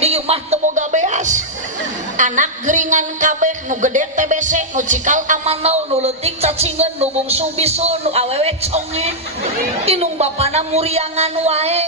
di imah teu boga beas. Anak geringan kabeh, nu gede TBC, nu cikal amanau, nu leutik cacingeun, nu bungsu bisul, nu awewe conge. Inung bapana muriangan wae.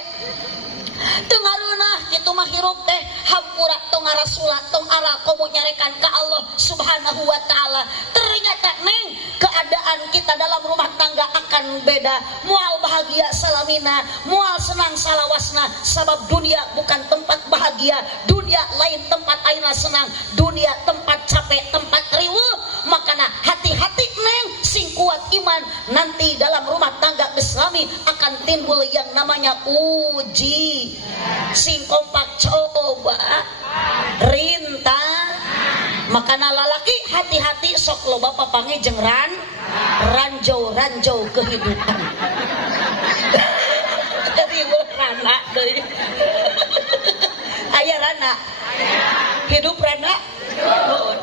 Teu ngareunah kitu mah hirup teh hampura tong ngarasula tong ara komo nyarekan ka Allah Subhanahu wa taala. Ternyata neng keadaan kita dalam rumah tangga akan beda. Moal bahagia salamina, moal senang salawasna, sabab dunia bukan tempat bahagia, dunia lain tempat aina senang, dunia tempat capek, tempat riweuh. Makana hati-hati neng sing kuat iman, nanti dalam rumah tangga Islami akan timbul yang namanya uji. Sing kompak coba rintang. Makana lalaki hati-hati sok loba papange jeung ranjau kehidupan. Jadi rana deui. Aya rana. Hidup rana.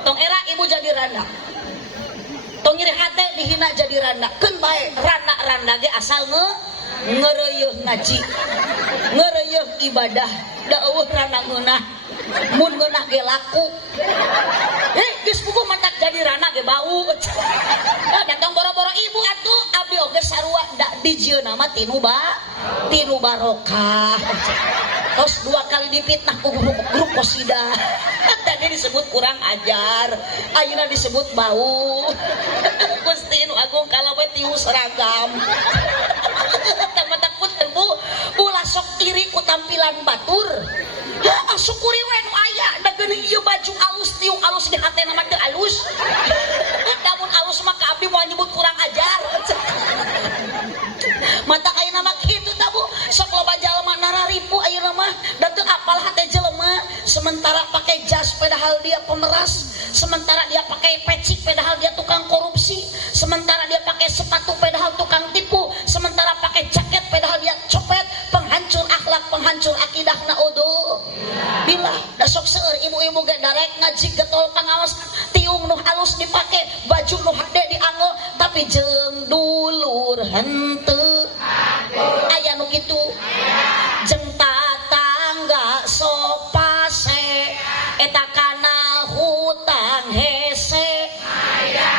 Tong era ibu jadi rana. Tong iri hate dihina jadi rana. Keun bae rana ge asal ngeureuh ngaji. Ngeureuh ibadah. Da eueuh rana ngeunah. Mun ngeunah ge laku. Geus puguh mantak jadi rana ge bau. Datang boro-boro ibu atuh abdi oge sarua da dijieuna mah tinu barokah. Tos 2 kali dipitnah ku guru kosida. Tadi disebut kurang ajar, ayeuna disebut bau. Gusti nu agung kalawe tiu seragam. Tang-tang punten Bu, ulah sok iri ku tampilan batur. Syukuri we nu aya, da geuning ieu baju alus tiung alus di hatena mah teu alus. Lamun alus mah ka abdi moal nyebut kurang ajar. Mata ayeuna mah kitu tah Bu, sok loba jalma nararipu ayeuna mah da teu apal hate jelema, sementara pakai jas padahal dia pemeras, sementara dia pakai peci padahal dia tukang korupsi, sementara dia pakai sepatu padahal tukang tipu, sementara pakai jaket padahal dia copet, penghancur akhlak, penghancur akidah. Naudzu billah. Da sok seueur ibu-ibu ge darek ngaji getol pangaos tiung nu halus dipake, baju nu hade dianggo, tapi jeung dulur henteu aya nu kitu. Jeung tatangga sopase eta kana hutang hese,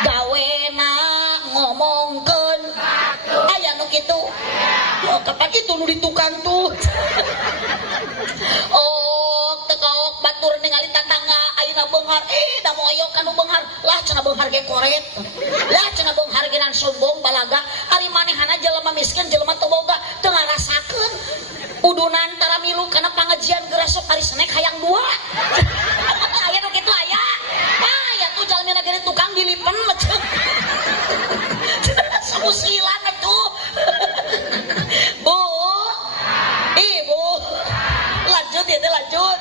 gawena ngomongkeun aya nu kitu. Oh, kapan itu nu di tukang tuh. Oh, tekok batur ningali tatangga ayeuna beunghar, da moyo kanu beunghar, lah cenah beunghar ge koret. Lah cenah beunghar ge nan sombong balaga, ari manehana jelema miskin, jelema teu boga, teu ngarasakeun. Udunan tara milu kana pangajian geura sok ari snack hayang 2. Aya nu kitu aya. Aya tuh jalmina ge tukang dilipen cenah. Susilan atuh. Bu. Ibu. Lanjut ya, lanjut.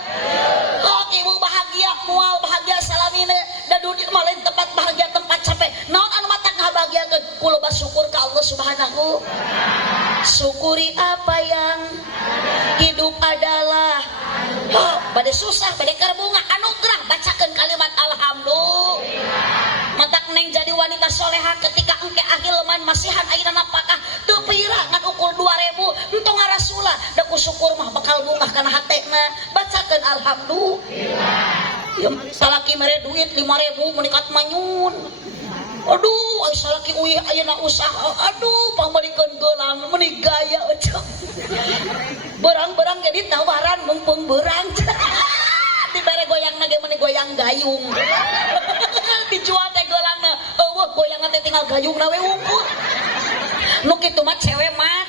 Kok ibu bahagia, moal bahagia salamine, da dunia mah lain tempat bahagia, tempat capek. Naon anu mata ngabahagiakeun? Kuloba syukur ka Allah Subhanahu. Syukuri apa yang hidup adalah bade susah, bade kerbunga anugerah, bacakeun kalimat alhamdulillah. Matak neng jadi wanita soleha ketika engke ahilman masihan ayeuna napakah teu pira ngan ukur 2000 entong ngarasula da ku syukur mah bakal bungkah kana hatena, bacakeun alhamdulillah. Ya salaki mere duit 5.000 menikat manyun. Aduh, ay salaki uyih ayeuna usaha. Aduh, pambalikeun geulang meuni gaya ecek. Berang-berang jadi tawaran mumpung berang. Dibere goyangna ge meuni goyang gayung. Dijual teh geulangna. Eueuh goyangna teh tinggal gayungna we ukur. Nu kitu mah cewek mah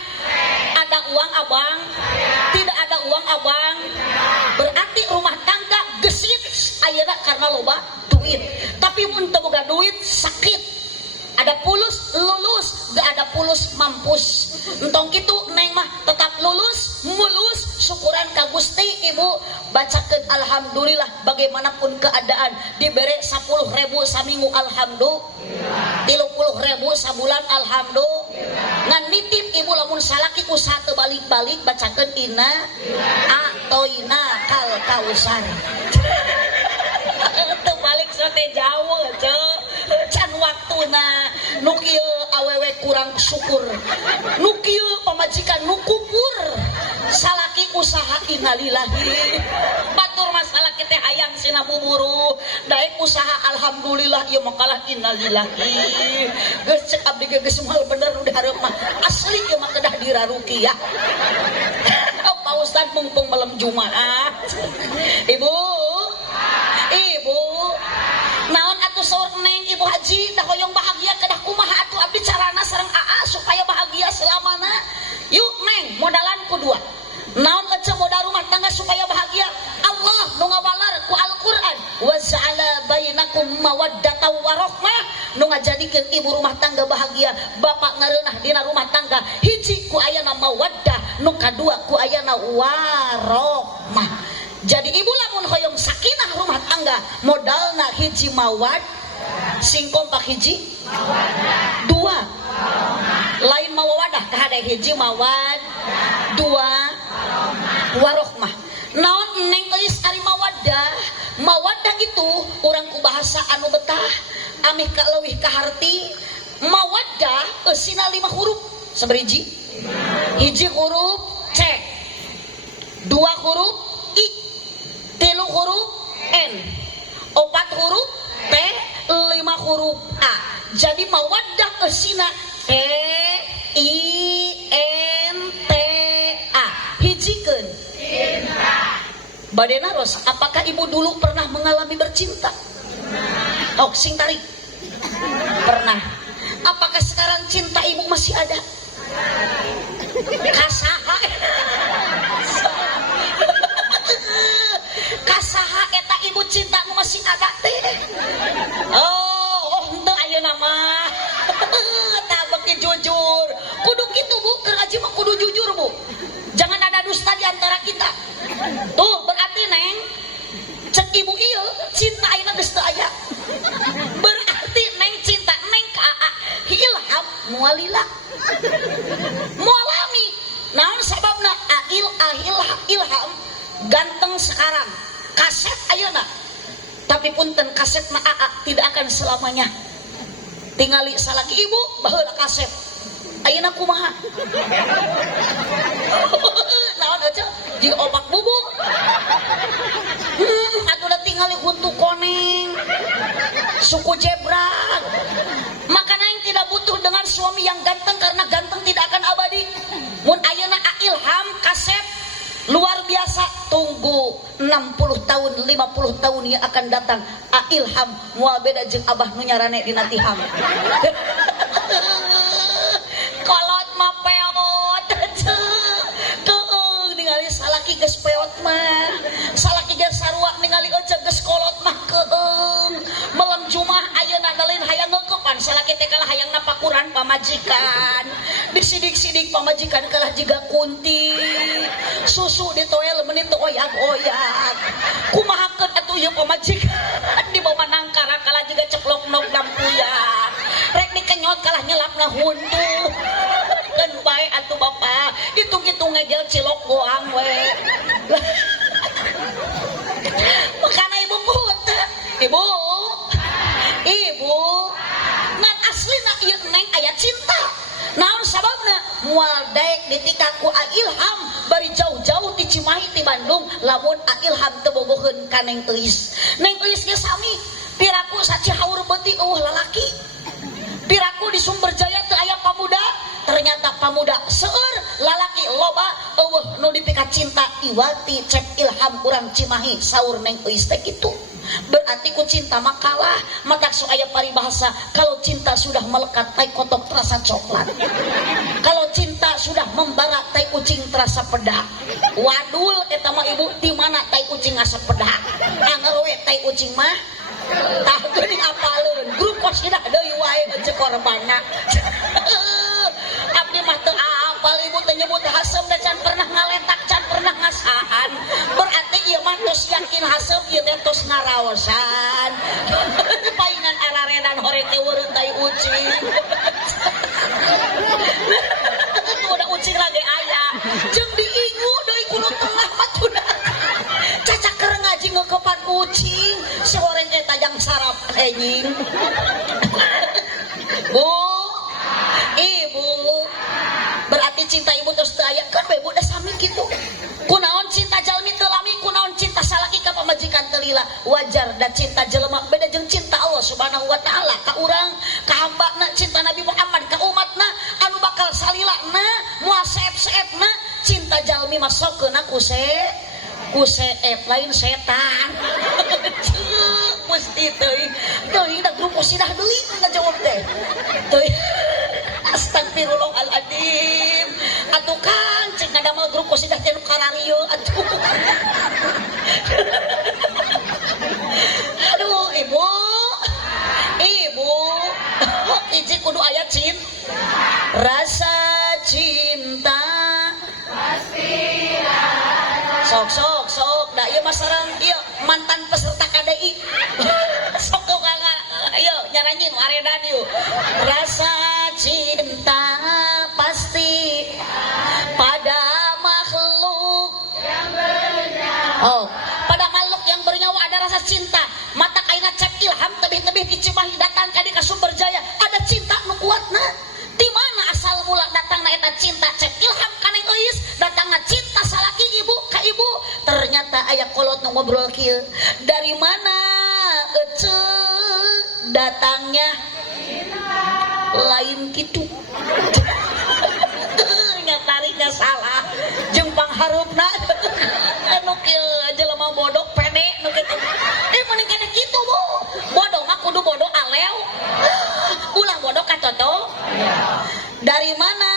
ada uang abang, tidak ada uang abang. Berarti rumah tangga gesit ayeuna karena loba duit. Tapi mun teu boga duit sakit. Ada pulus lulus, gak ada pulus mampus. Entong kitu neng mah tetap lulus mulus, syukuran ka Gusti. Ibu bacakeun alhamdulillah bagaimanapun keadaan. Dibere 10.000 saminggu alhamdulillah, 30.000 sabulan alhamdulillah. Ngan nitip ibu lamun salaki usaha teu balik-balik bacakeun inna atoina kal kausar. Teu balik sote jauh can waktuna. Nu kieu awewe kurang syukur, nu kieu pamajikan nu kupur. Salaki usaha innalillahi batur cenah buburu daek usaha alhamdulillah ieu mah kalah innalillahi geus cek abdi geus moal bener udah hareup mah asli ieu mah kedah diraruki ya. Pak Ustad mumpung malam Jumat. Ibu naon atuh saur Neng Ibu Haji dah hoyong bahagia kedah kumaha atuh abdi carana sareng AA supaya bahagia selamana. Yuk Neng modalan kedua naon ece modal rumah tangga supaya bahagia. Allah nu ngawalar ku Al-Qur'an wa ja'ala bainakum mawaddatan wa rahmah nu ngajadikeun ibu rumah tangga bahagia bapak ngareunah dina rumah tangga hiji ku ayana mawaddah nu kadua ku ayana warahmah. Jadi ibu lamun hoyong sakinah rumah tangga modalna hiji mawad sing kompak hiji dua lain mawadah kahade hiji mawad dua warohmah. Naon Neng geus ari mawaddah itu urang ku bahasa anu betah amih ka leuwih ka harti mawaddah eusina 5 huruf saberiji hiji huruf C 2 huruf I 3 huruf N 4 huruf T 5 huruf A. Jadi mawaddah eusina CINTA hijikeun cinta. Bade naros, apakah ibu dulu pernah mengalami bercinta? Oh, sing tarik. Pernah. Apakah sekarang cinta ibu masih ada? Kasaha. Kasaha eta ibu cinta nu masih ada teh. Oh, henteu ayeuna mah. Tah beki jujur. Kudu kitu Bu, keur ngaji mah kudu jujur Bu. Jangan ada dusta di antara kita. Tuh berarti Neng cek ibu ieu cinta ayeuna geus teu aya. Berarti Neng cinta Neng ka AA ilham mualila. Mualami. Naon sababna ilham ganteng sekarang. Kaset ayeuna. Tapi punten kasetna AA tidak akan selamanya. Tingali salaki ibu baheula kaset. Ayeuna kumaha? Naon aja jeung opak bubuk. Atuh da tingali huntu koneng. Suku jebrang. Maka Neng tidak butuh dengan suami yang ganteng karena ganteng tidak akan abadi. Mun ayeuna ilham kaset luar biasa, tunggu 60 tahun 50 tahun yang akan datang ilham moal beda jeung abah nu nyarane dina tiham. Kolot mah peot ningali salaki geus peot mah salaki geus sarua ningali ecek geus kolot mah keung malam Jumat ayeuna lain hayang ngeukepan salaki teh kalah hayang napakuran pamajikan disidik-sidik pamajikan kalah jiga kunti susu ditoel menit teu oyag-oyag kumahakeun atuh ieu pamajikan di bawah nangkara kalah jiga ceplok nok dampuyang rek dikenyot kalah nyelapna huntu kan bae atuh Bapak hitung-hitung ngejel cilok goang we makana ibu put ibu ngan aslina ieu Neng aya cinta naon sababna moal daek ditika ku ilham bari jauh-jauh ti Cimahi ti Bandung lamun ilham teu bogoheun ka Neng Eis ge sami piraku sacihaur beuti lalaki piraku di Sumberjaya teu aya pamuda ternyata pamuda seueur lalaki loba nu dipikat cinta iwati cep ilham urang Cimahi saur Neng Eis teh kitu. Berarti ku cinta makalah matak su aya paribahasa kalau cinta sudah melekat tai kotok terasa coklat. Kalau cinta sudah membara tai kucing terasa pedak. Wadul eta mah ibu di mana tai kucing asa pedak. Angger we tai kucing mah tah geuning apaleun grup kos idah deui wae cek korbanna. Abdi mah teu apal ibu teh nyebut hasem da can pernah ngaletak can pernah ngasaan. Berarti ieu mah tos yakin hasem ieu teh tos ngaraosan. Painan ararenan hore teh weureun tai ucing. Atuh udah ucing lagi aya. Jeung diingu deui kuno tengah matuna. Cacak keur ngaji ngeukepan ucing. Si horeng teh tajang sarap anjing. Bu ibu berarti cinta ibu terus teu aya kan ibu da sami kitu kunaon cinta jalmi teu lami kunaon cinta salaki ka majikan telila wajar dan cinta jelema beda jeung cinta Allah Subhanahu wa taala ka urang ka hambana cinta Nabi Muhammad ka umatna anu bakal salilana moal seep-seepna cinta jalmi masokkeuna ku seep lain setan mesti teuing da grup usidah deui ngajawab teh teuing astagfirullahaladzim atuh kan cek ngadamel grup usidah teh nu kararieu atuh aduh ibu izin kudu aya rasa cinta sok da ieu mah sareng ieu mantan peserta KDI sok ayo nyaranyin aredan yuk rasa cinta pasti pada makhluk yang bernyawa pada makhluk yang bernyawa ada rasa cinta mata kaina cek ilham tebih-tebih dicimahi datang ka di sumber jaya ada cinta nu kuatna di mana asal mula datangna eta cinta cek ilham kana euis datangna cinta salaki ibu ka ibu ternyata aya kolot nu ngobrol kieu dari mana datangnya lain gitu nyatarinya salah jeung pangharupna anu kieu jelema bodoh pede nu kitu mending kana kitu Bu bodoh mah kudu bodoh aleo ulah bodoh katoto dari mana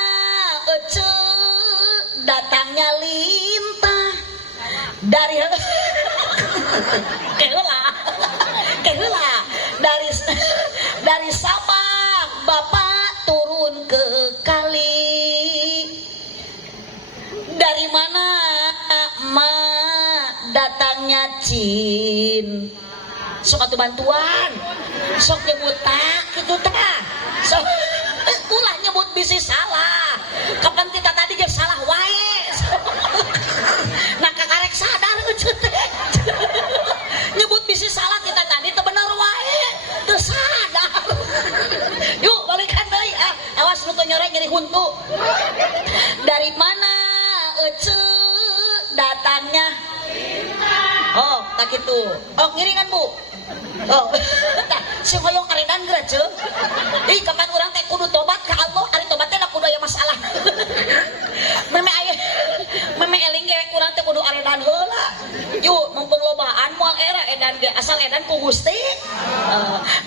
datangnya lintah dari keheula dari Sabang Bapak turun ke kali dari mana ma datangnya Cin sok atuh bantuan sok nyebut tak gitu tah sok ulah nyebut bisi salah kapan kita tadi ge salah wae nah kakarek sadar nyebut bisi salah kita tadi teu bener wae teu sadar yuk balikan deui awas nu teu nyorek nyeri huntu dari mana datangnya oh tak gitu oh ngiringan Bu oh si hoyong aredan geura ceu ih kapan urang teh kudu tobat ka Allah ari tobat teh kudu aya masalah meme eling ge urang teh kudu aredan heula yuk mumpung lobaan moal era edan ge asal edan ku Gusti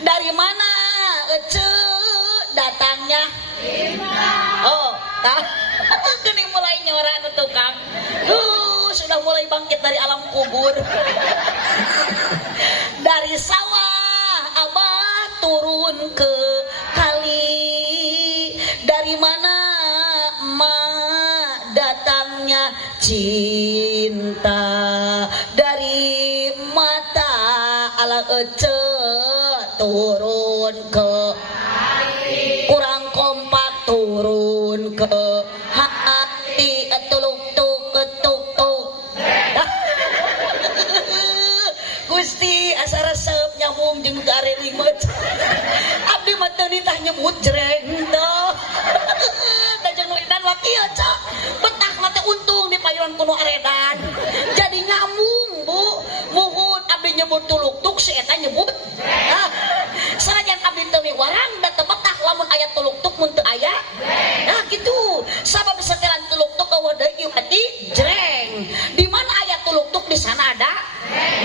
dari mana datangnya oh tah geuning mulai nyora nu tukang sudah mulai bangkit dari alam kubur dari sawah abah turun ke kali dari mana ma datangnya cinta dari mata ala turun ke kurang kompak turun ke hati tuluk tuk Gusti asa resep nyambung jeung gare limet abdi mah teu nitah nyebut jreng teh dajeng edan wakieu cak betahna teh untung di payuran kuno aredan jadi nyambung Bu muhun abdi nyebut tuluk tuk si eta nyebut sanajan abdi teu miwarang da teu betah lamun aya tuluk tuk mun teu aya nah kitu sabab setelan tuluk tuk eueuh deui hati jreng di mana aya tuluk tuk di sana ada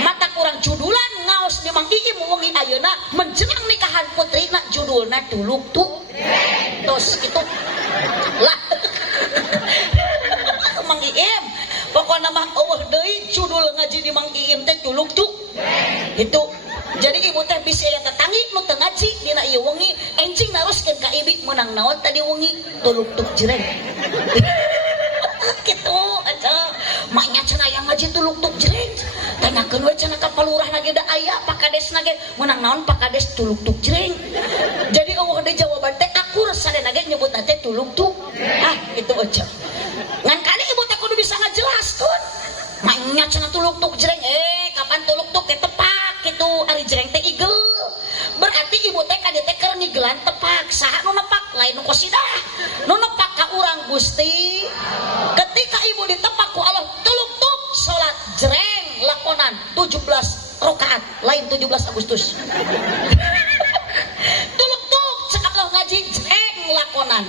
mata kurang judulan ngaos di Mang Iim wengi ayeuna menjelang nikahan putrina judulna tuluk tuk tos kitu lah Mang Iim pokona mah eueuh deui judul ngaji di Mang Iim teh tuluk tuk itu jadi ibu teh bisi aya tetangi nu teu ngaji dina ieu wengi enjing naroskeun ka ibi meunang naon tadi wengi tuluk tuk jreng kitu aja maknya cenah aya ngaji tuluk tuk jreng tanyakeun we cenah ka palurahna ge da aya pakadesna ge meunang naon pakades tuluk tuk jreng jadi eueuh deui jawaban teh akur sadena ge nyebutna teh tuluk tuk kitu aja ngan kali ibu teh kudu bisa ngajelaskeun maknya cenah tuluk tuk jreng kapan tuluk tuk teh tepak kitu ari jreng teh igel berarti ibu teh kadieu teh keur ngigelan tepak saha nu nepak lain nu qasidah nu nepak ka urang Gusti ketika ibu ditepak ku Allah tuluk tuk salat jreng lakonan 7 rakaat lain 17 Agustus. Tuluk tuk cek Allah ngaji jeng lakonan.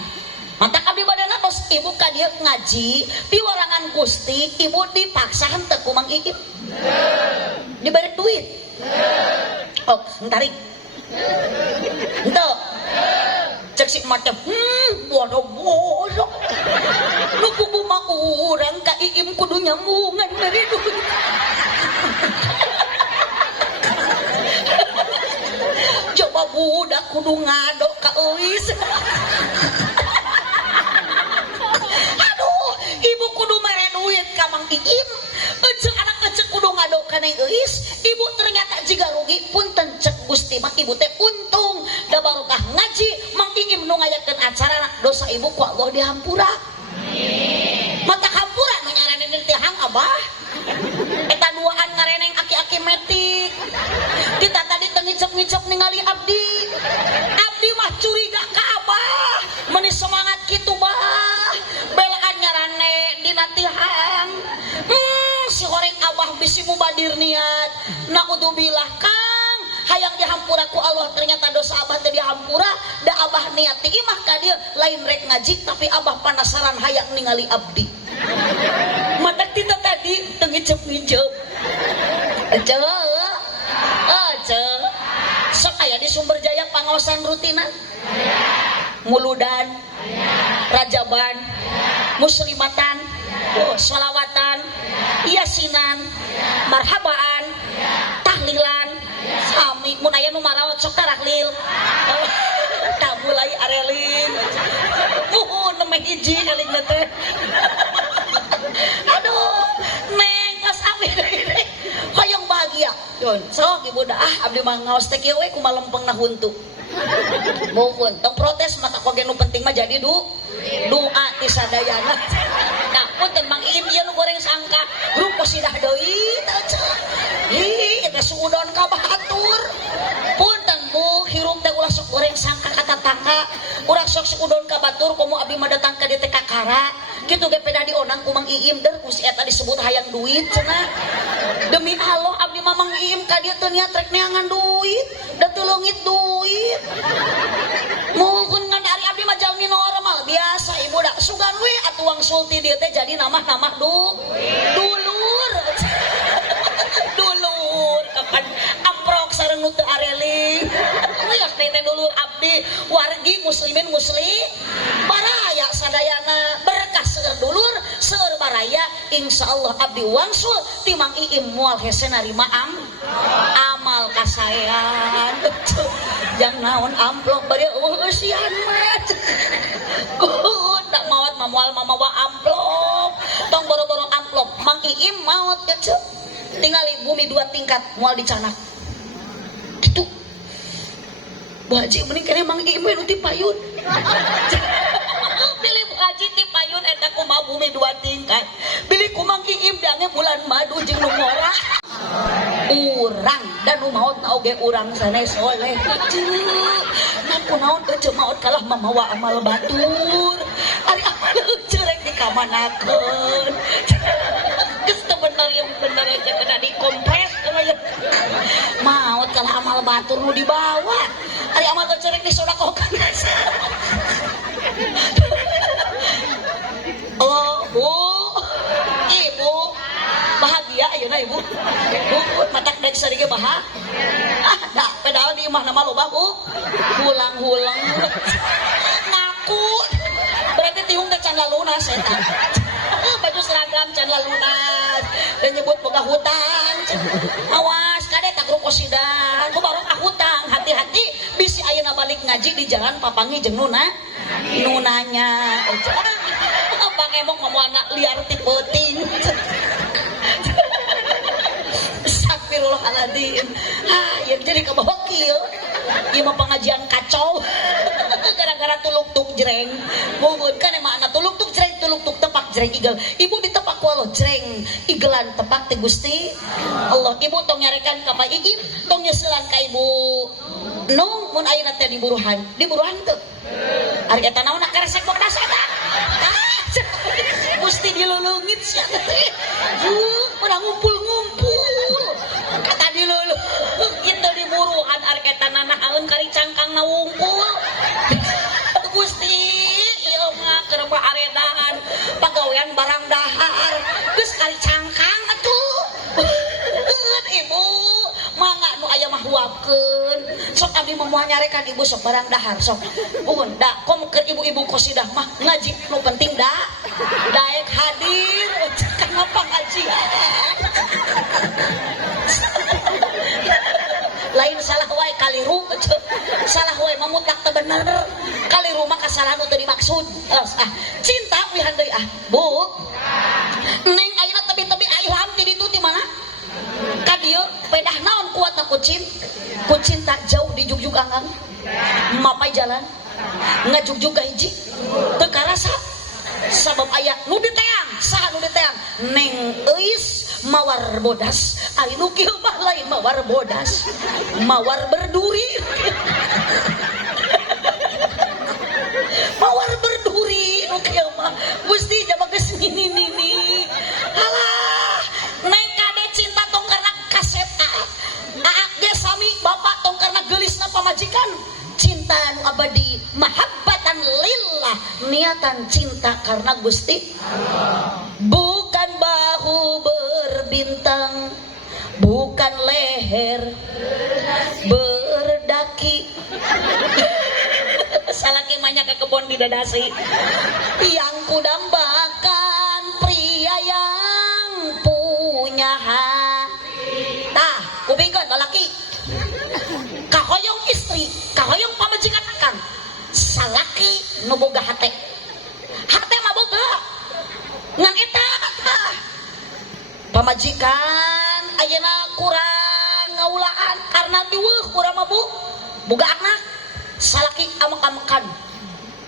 Mata abdi badana tos ibu ka dieu ngaji piwarangan Gusti, ibu dipaksa henteu ku Mang Iip. Diberi duit. Oh, sentarik. Henteu. Cek si macam bodoh nu kubu mah urang ka Iim kudu nyambungan dari duit. Coba budak kudu ngadok ka euis. Aduh, ibu kudu mere duit ka Mang Iim. Eceuk anak eceuk kudu ngadok ka neng euis. Ibu ternyata jiga rugi punten cek Gusti mah ibu teh untung da barokah ngaji Mang Iim nu ngayakeun acara dosa ibu ku Allah dihampura. Mata hampura nu nyaraneun teh hang Abah. Eta duaan ngareneng aki-aki metik. Kita tadi ngicep-ngicep ningali abdi. Abdi mah curiga ka Abah. Meuni semangat kitu bah. Belaan nyarane dina tihang. Si goreng Abah bisi mubadir niat. Naudzubillah Kang. Hayang dihampura ku Allah ternyata dosa Abah teh dihampura. Da Abah niat ti imah ka dieu lain rek ngaji tapi Abah penasaran hayang ningali abdi. Mata kita tadi ngicep-ngicep. Ece. Sok aya di Sumber Jaya pangaosan rutinan. Muludan. Rajaban. Muslimatan. Sholawatan. Yasinan. Marhabaan. Tahlilan. Sami mun aya nu marawat sok tarahlil. Tabulai arelin. Nemeh hiji elingna teh. Aduh, neng geus abdi hoyong bahagia. Yon, sok ibu dah abdi mah ngaos teh kieu we kumaha lempengna huntu. Mohon, tong protes mata koge nu penting mah jadi doa ti sadayana. Nah, punten Mang Iim ieu nu goreng sangka, grup posidah deui teh cenah. Ih, eta suudon ka batur. Punten Bu, hirup teh ulah sok goreng sangka ka tatangga. Urang sok suudon ka batur komo abdi mah datang ka dieu teh kakara. Kitu ge pedah dionang ku Mang Iim deuh ku si eta disebut hayang duit cenah. Demi Allah abdi mah Mang Iim ka dieu teu niat rek neangan duit, da teu leungit duit. Muhun ngan ari abdi mah jalmi normal biasa ibu da sugan we atuh wang sulti dieu teh jadi namah-namah dulur. Dulur kapan amprok sareng nu teu areling. Geus teh dulur abdi wargi muslimin baraya sadayana berkah seueur dulur seueur baraya insyaallah abdi wangsul ti Mang Iim moal hese narima amal kasaean. Jang naon amplop bari eueusian mah. Da maot moal mamawa amplop. Tong boro-boro amplop Mang Iim maot kece. Tingali bumi 2 tingkat moal dicanak. Kitu. Bu Haji mending kene Mang Iim we nu ti payun. Pilih Bu Haji ti payun eta kumaha bumi 2 tingkat. Pilih ku Mang Iim dange bulan madu jeung nu ngora. Urang dan nu maot na oge urang sanes soleh. Nah kunaon teu maot kalah mamawa amal batur. Ari amal cerek dikamanakeun. Geus teu bener yang bener aja kena dikompres kaya maot kalah amal batur nu dibawa. Ari amal cerek disodakokan. Oh, Bu. Ibu bahagia ayeuna Ibu. Bu matak daek sarige bahagia. Da pedal di imah nama loba Bu. Hulang-hulang. Ngaku. Berarti tiung teh can lalunas eta. Baju seragam can lalunas. Dan nyebut boga hutang. Awas kade tak rukosidan. Ku baru hutang, hati-hati bisi ayeuna balik ngaji di jalan papangi jeung nunanya. Bang emok ngomong anak liar ti peuting. Astagfirullahaladzim. Yang jadi kebawa kieu. Ieu mah pengajian kacau. Gara-gara tuluk-tuk jreng. Muhun kan emang anak tuluk-tuk jreng, tuluk-tuk tepak jreng igel. Ibu ditepak ku Allah jreng. Igelan tepak ti Gusti Allah. Ibu tong nyarekan ka Pak Iim, tong nyeuselan ka Ibu Nung mun ayeuna teh di buruhan. Di buruhan teu. Ari eta naon karesek bokna eta. Gusti dilulungit sia teh. Mun ngumpul-ngumpul. barang nawungkul Gusti ieu mah keur aredahan pagawean barang dahar geus kali cangkang atuh ibu mangga nu aya mah huapkeun sok abdi moal nyarekan ibu sok barang dahar sok uhun da kom keur ibu-ibu qosidah mah ngaji nu penting da daek hadir kana pengajian lain salah wae kaliru salah wae mamutlak teu bener kaliru mah kasalahan nu teu dimaksud cinta wihan deui bu neng ayeuna tebi-tebi ilham ti ditu ti mana ka dieu pedah naon kuatna kucing tak jauh di jugjug anggang mapai jalan ngajugjug ka hiji teu karasa sabab aya nu diteang saha nu diteang neng eus mawar bodas anu kieu mah lain mawar bodas mawar berduri mawar berduri nu kieu mah Gusti jaba geus nini alah neng kade cinta tong karena kaseta aak ge sami bapak tong karena geulisna pamajikan cinta anu abadi mahabbatan lillah niatan cinta karena Gusti Allah bukan bahu berbintang bukan leher berdaki salaki manya ke kebon didadasi yang kudambakan pria yang punya hati tah kupingkeun lalaki kahoyong istri kahoyong pamajikan akang salaki nu boga hate mah boga ngan eta pamajikan ayeuna kurang ngaulaan karena diweuh urang mah bu boga anak salaki amek-amekan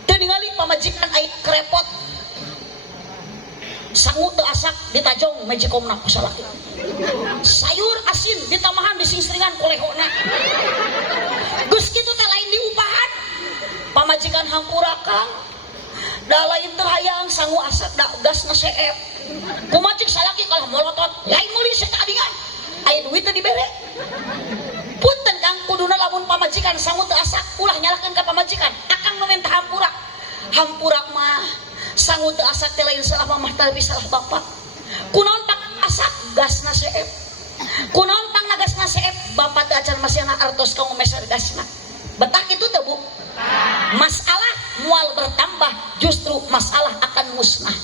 teu ningali pamajikan aya krepot sangu teu asak ditajong mejikomna ku salaki sayur asin ditamahan disingsringan ku lehona geus kitu teh lain diupahan pamajikan hampura kang da lain teu hayang sangu asak da gasna seep kumaha cik salaki kalah molotot lain meuli saya adingan aya duit teh dibere punten kang kuduna lamun pamajikan sangu teu asak ulah nyalakeun ka pamajikan akang nu minta hampura mah sangu teu asak teh lain salah mamah tapi salah bapak kunaon tak asak gasna seep kunaon tang nagasna seep bapak teh acan masihna artos ka ngomeser gasna betah kitu teh bu masalah mual bertambah justru masalah akan musnah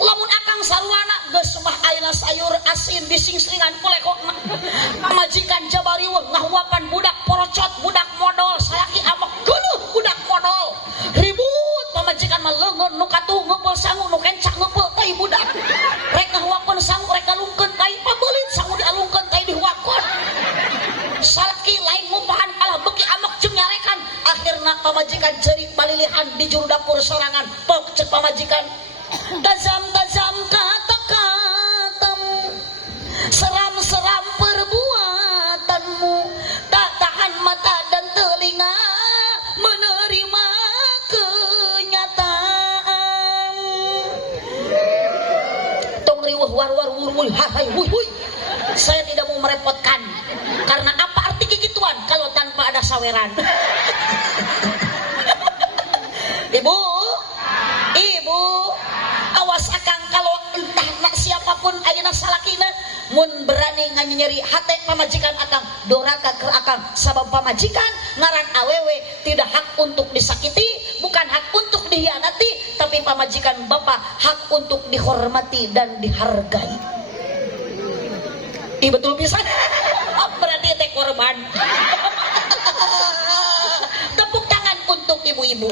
lamun akang sarwana geus mah ayeuna sayur asin disingsringan ku lekona pamajikan jabariweuh ngahuapan budak porocot budak modal salaki amek geunuh budak modal ribut pamajikan mah leungeun nu katuh ngeupel sangu nu kencak ngeupel kai budak rek ngahuakeun sangu rek kalungkeun kai pabeulit sangu dialungkeun kai dihuakeun salaki lain ngumpahan alah beki amek jeung nyarekan akhirna pamajikan ceurik balilihan di juru dapur sorangan pok cek pamajikan tajam-tajam kata-katamu seram-seram perbuatanmu tak tahan mata dan telinga menerima kenyataan tong riweuh war-war wur-wur hai huy saya tidak mau merepotkan karena apa arti kegituan kalau tanpa ada saweran ibu awas akang kalau entah siapapun ayeuna salakina mun berani nganyeri hate pamajikan akang doraka ke akang sabab pamajikan ngaran awewe tidak hak untuk disakiti bukan hak untuk dihianati tapi pamajikan bapak hak untuk dihormati dan dihargai betul pisan berarti teh korban tepuk tangan untuk ibu-ibu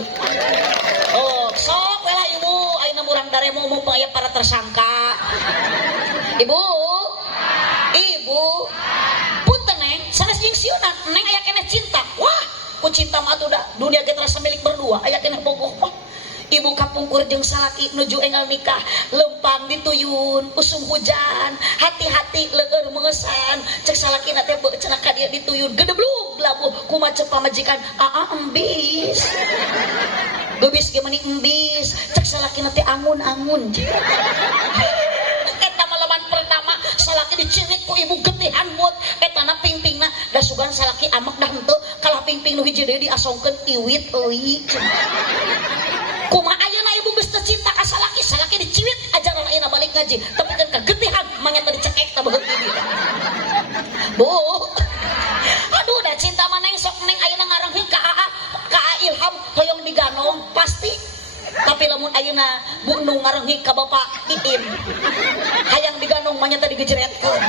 oh sok lah ibu ayeuna murang daremo mumpung aya para tersangka ibu punten neng sanes jeung sieunan neng aya keneh cinta wah ku cinta mah atuh da dunia ge terasa milik berdua aya keneh bogoh mah ibu kapungkur jeung salaki nuju enggal nikah lempang dituyun usum hujan hati-hati leueur meungesan cek salakina teh beu cenah ka dieu dituyun gedeblug labuh kumaha cek pamajikan embis geubis ge meuni embis cek salakina teh angun-angun eta malaman pertama salaki dicirit ku ibu getihan buat eta na pingpingna da sugan salaki amek dah henteu kalah pingping nu hiji hiji deui diasongkeun iwit euy. Kumaha ayeuna ibu geus teu cinta ka salaki, salaki diciwit ajaran ayeuna balik ngaji, tapi kan kagetihan mangeta dicekek teh beuk ieu. Bu. Aduh da cinta maneh sok neng ayeuna ngarenghing ka AA, ka Ilham hoyong diganong pasti. Tapi lamun ayeuna Bu nu ngarenghing ka Bapak Iim, hayang diganong manyata digejretkeun.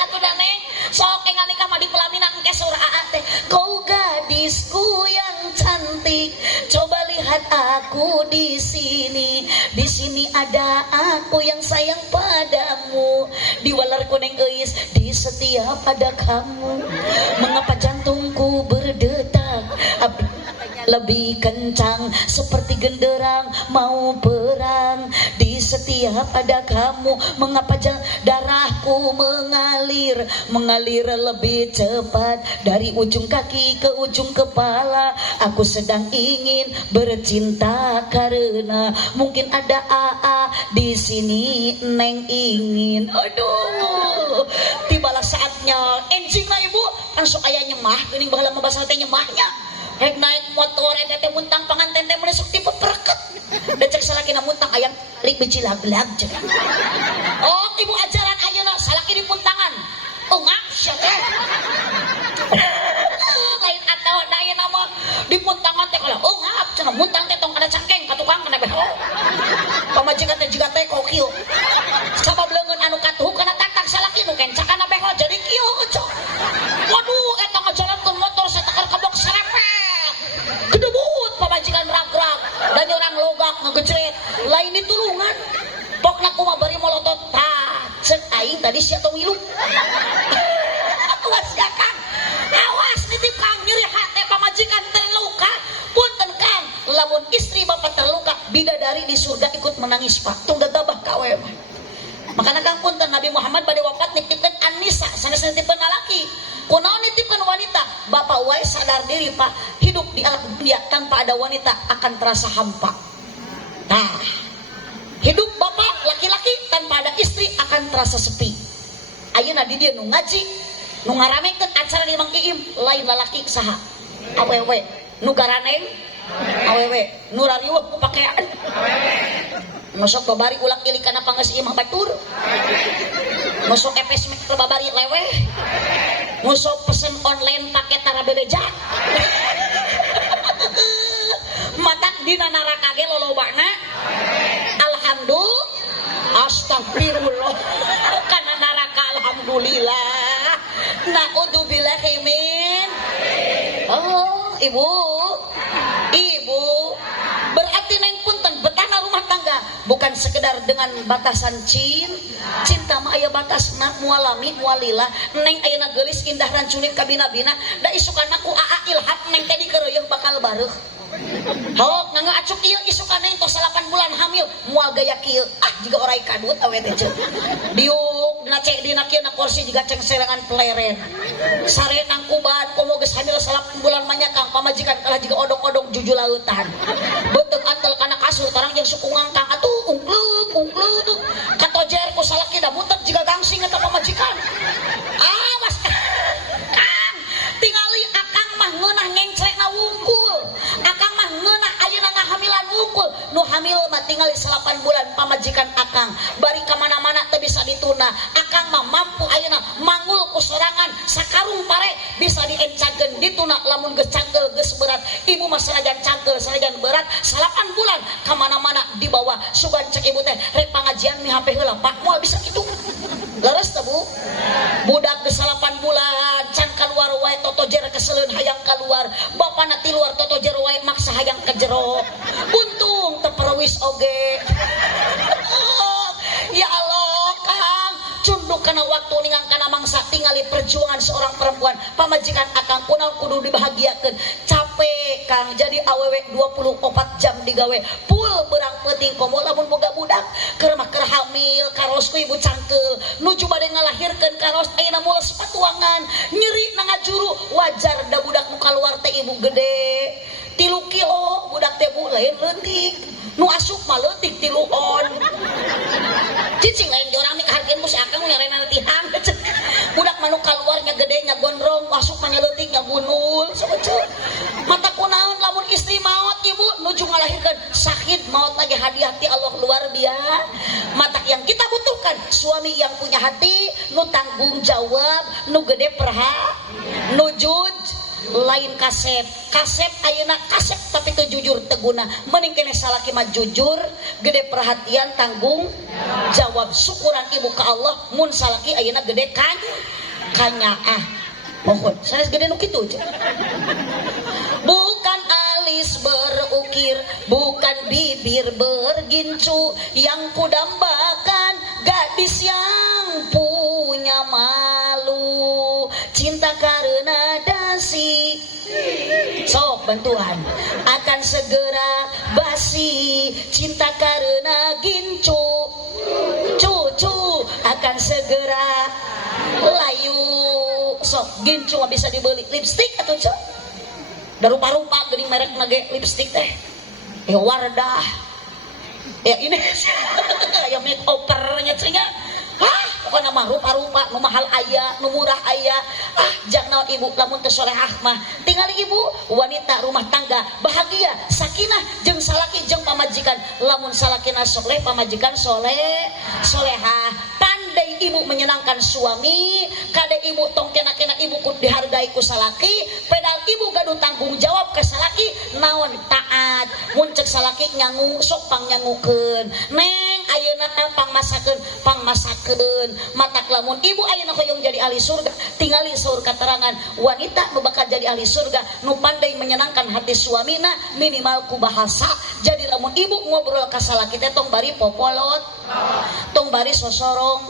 Atuh da neng sok engan nikah mah di pelaminan ke surah AA teh. Kau gadisku yang cantik, coba lihat aku di sini. Di sini ada aku yang sayang padamu. Di walar kuning eis, di setiap ada kamu. Mengapa jantungku berdetak lebih kencang seperti genderang mau perang. Di setiap ada kamu, mengapa darahku mengalir lebih cepat dari ujung kaki ke ujung kepala. Aku sedang ingin bercinta karena mungkin ada AA di sini neng ingin. Aduh, tibalah saatnya enjingna ibu langsung aya nyemah geuning baheula mah basa teh nyemahnya. Rek naik motor eta teh muntang panganten teh mun sok tipe pereket. Da cek salakina muntang ayam rik biji lag-lag cenah. Oh, ibu ajaran ayeuna salaki di puntangan. Ungap sia teh. Lain atawa da ayeuna mah di puntangan teh kala ungap cenah muntang teh tong kada cangkeng ka tukang kana beho. Pamajikan teh jiga teh kok kieu. Sabab leungeun anu katuh kana tatak salaki nu kencak kana beho jadi kieu cok. Waduh eta ngajalankeun motor satakar kabok serepet. Kedebut pamajikan rag-rag dan orang logak ngegejret lain ditulungan pokna kumaha bari molotot tah ceuk aing tadi sia tong wilu. Awas ya Kang, awas nitip Kang nyeri hate pamajikan terluka punten Kang lamun istri bapak terluka bidadari di surga ikut menangis Pak tong dadabah ka awewe. Makana Kang punten Nabi Muhammad bade wafat nitipkeun an-nisa sanes nitipkeun lalaki. Kunaon nitipkeun wanita? Bapak wae sadar diri Pak, hidup di alam dunia tanpa ada wanita akan terasa hampa. Nah, hidup bapak laki-laki tanpa ada istri akan terasa sepi. Ayeuna di dieu nu ngaji, nu ngaramekeun acara di Mang Iim lain lalaki saha? Awewe nu garaneng, awewe nu rariweuh ku pakean. Masuk babari ulang ilik kana panggeus imah batur. Masuk epes meter babari leweh. Masuk pesen online paket tara bebeja. Matak dina neraka ge lolobana. Alhamdulillah. Astagfirullah. Kana neraka alhamdulillah. Naudzubillahi min. Oh, ibu. Ibu. Berarti neng punten betana rumah tangga bukan sekedar dengan batasan cinta mah aya batasna mualami mualila. Neng ayeuna geulis indah rancunin ka bina-bina da isukan aku AA Ilham neng teh dikeureuh bakal bareuh. Hok nganga acuk ieu isukan neng tos 8 bulan hamil moal gaya kieu jiga orai kadut awe teh ceuk. Diuk dina cek dina kieu na kursi jiga ceng serangan peleren. Sare nang kuban komo geus hamil 8 bulan mah nya Kang pamajikan kalah jiga odong-odong juju lautan. Beuteung antel kana kasur tarang jeung suku ngangkang atuh ungkluk katojer ku salaki da mutet jiga gangsing eta pamajikan. Awas Kang, tingali akang mah ngeunah ngengcrekna wungkul. Akang mah ngeunah ayeuna ngahamilan wungkul. Nu hamil mah tingali 8 bulan pamajikan akang. Bari ka mana-mana teu bisa dituna. Akang mah mampu ayeuna mangul ku sorangan sakarung pare bisa diencakeun dituna lamun geus cangkel geus berat. Ibu mah sanajan cangkel sanajan berat 8 bulan ka mana-mana dibawa. Sugan cek ibu teh rek pangajian mi HP heula Pak moal bisa kitu. Leres teh Bu? Budak geus 8 bulan can kaluar wae totojer keseleun hayang kaluar. Bapana ti luar totojer wae maksa hayang ka jero. Untung teu perwis oge. Ya Allah Kang, cunduk kana waktu ningang kana mangsa tingali perjuangan seorang perempuan. Pamajikan akang kunaon kudu dibahagiakeun. Capek Kang jadi awewe 24 jam digawe. Pul beurang peuting komo lamun boga budak keur mah keur hamil karos ku ibu cangkel nuju bade ngalahirkeun karos ayeuna mules patuangan nyeri na ngajuru wajar da budak nu kaluar teh ibu gede 3 kilo budak teh Bu lain leutik nu asup mah leutik 3 on cicing lain di orang mi kahargeun mus akang nyarena latihan budak manu kaluarnya gede nya gondrong asup mah leutik nya bunul mata kunaon lamun istri maut ibu nuju ngalahirkan sakit maut lagi hadiah ti Allah luar biasa mata yang kita butuhkan suami yang punya hati nu tanggung jawab nu gede nujud lain kasep ayeuna kasep tapi itu jujur teguna mending kene salaki mah jujur gede perhatian tanggung jawab syukuran ibu ka Allah mun salaki ayeuna gede kanyaah mohon saya gede nu kitu bukan alis berukir bukan bibir bergincu yang kudambakan gadis yang punya malu cinta karena dasi sok bantuan akan segera basi cinta karena gincu cucu akan segera layu sok gincu bisa dibeli lipstick atau cok da rupa-rupa geuning merek nage lipstick teh Wardah ya ini ya make overnya cenah pokoknya mah rupa-rupa nu mahal aya nu murah aya jangan ibu lamun teu solehah mah tinggali ibu wanita rumah tangga bahagia sakinah jeung salaki jeung pamajikan lamun salakina soleh pamajikan solehah pandai ibu menyenangkan suami kade ibu tong kena-kena ibu ku dihargai ku salaki pedal ibu gaduh tanggung jawab ke salaki naon taat mun ceuk salaki nyangu sok pangnyangukeun neng ayeuna pangmasakeun matak lamun ibu ayeuna hoyong jadi ahli surga tingali saur katerangan wanita nu bakal jadi ahli surga nu pandai menyenangkan hati suamina minimal ku bahasa jadi lamun ibu ngobrol ka salaki teh tong bari popolot tong bari sosorong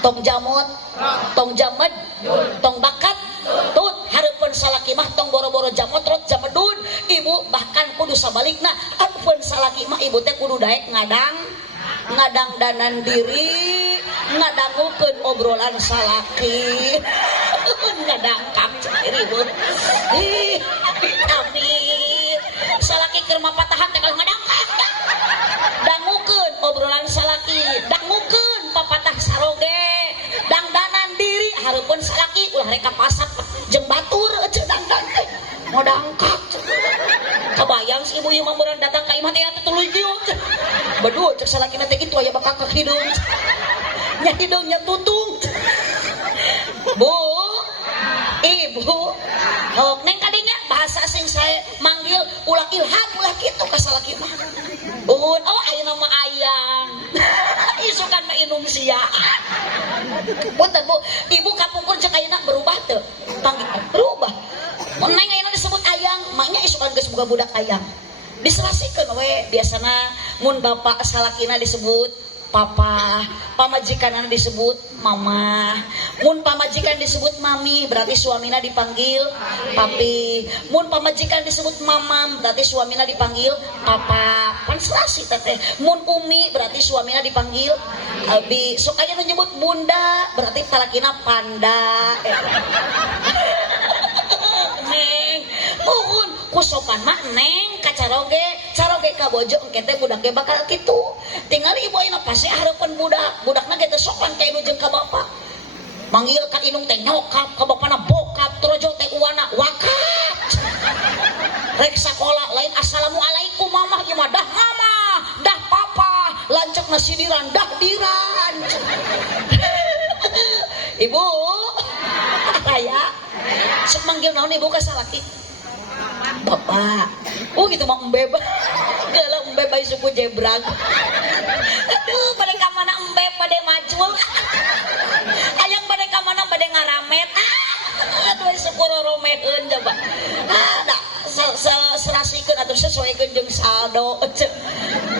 tong jamot tong jamed tong bakat tut hareupeun salaki mah tong boro-boro jamotrot jamedun ibu bahkan kudu sabalikna hareupeun salaki mah ibu teh kudu daek ngadang danan diri ngadangukeun obrolan salaki ngadangkap diri bu amin salaki keur mapatahan teh kalau ngadangkap dangukeun obrolan salaki dangukeun papatah saroge dangdanan diri hareupeun salaki ulah rek kapasap jeung batur ceuk dangdang teh ngadangkap kabayang si ibu yang mamurang datang ka imah teh tuluy kieu bedu cek salakina teh kitu aya bakak hidung nya hidungnya tutung bu ibu neng kadinya bahasa sing saya manggil ulah ilham ulah kitu ka salaki mah ayeuna mah ayang isukan mah inum sia punten bu ibu kapungkur cek ayeuna berubah teu panggil berubah neng ayeuna disebut ayang maknya isukan geus boga budak ayang diserasikeun we biasana mun bapak salakina disebut papa pamajikanana disebut mama mun pamajikan disebut mami berarti suamina dipanggil papi mun pamajikan disebut mamam berarti suamina dipanggil papa pan serasi teh mun umi berarti suamina dipanggil abi sok aya nu nyebut bunda berarti salakina panda neng mohon kusopan mah neng kacaroge ka bojo engke teh budak ge bakal kitu tinggal ibu ayeuna pasti hareupeun budakna ge teh sopan ka inu jeung ka bapak manggil ka inung teh nyokap ka bapana bokap trojo teh uwana wakap rek sakola lain assalamualaikum mamah ieu mah dah mama dah papa lanceuk nasi diran dah diran ibu aya sok manggil naon ibu ka salaki bapak gitu mah embeb geuleuh embeb bae suku jebrag aduh bade ka mana embeb bade macul ayang bade ka mana bade ngaramet atuh suku roromeheun coba da serasikeun atuh sesuaikeun jeung saldo